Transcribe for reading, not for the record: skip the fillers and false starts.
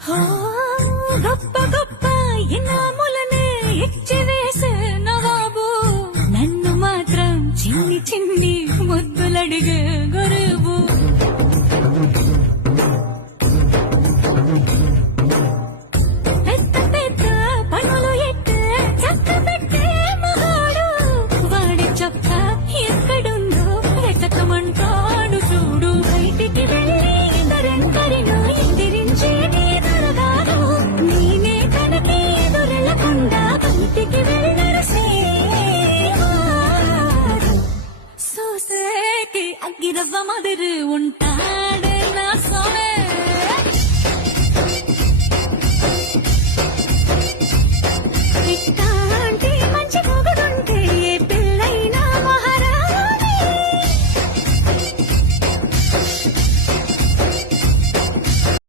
హో, గొప్ప గొప్ప ఇనాములనే ఇచ్చివేసే నవాబు నన్ను మాత్రం చిన్ని చిన్ని ముద్దులడిగే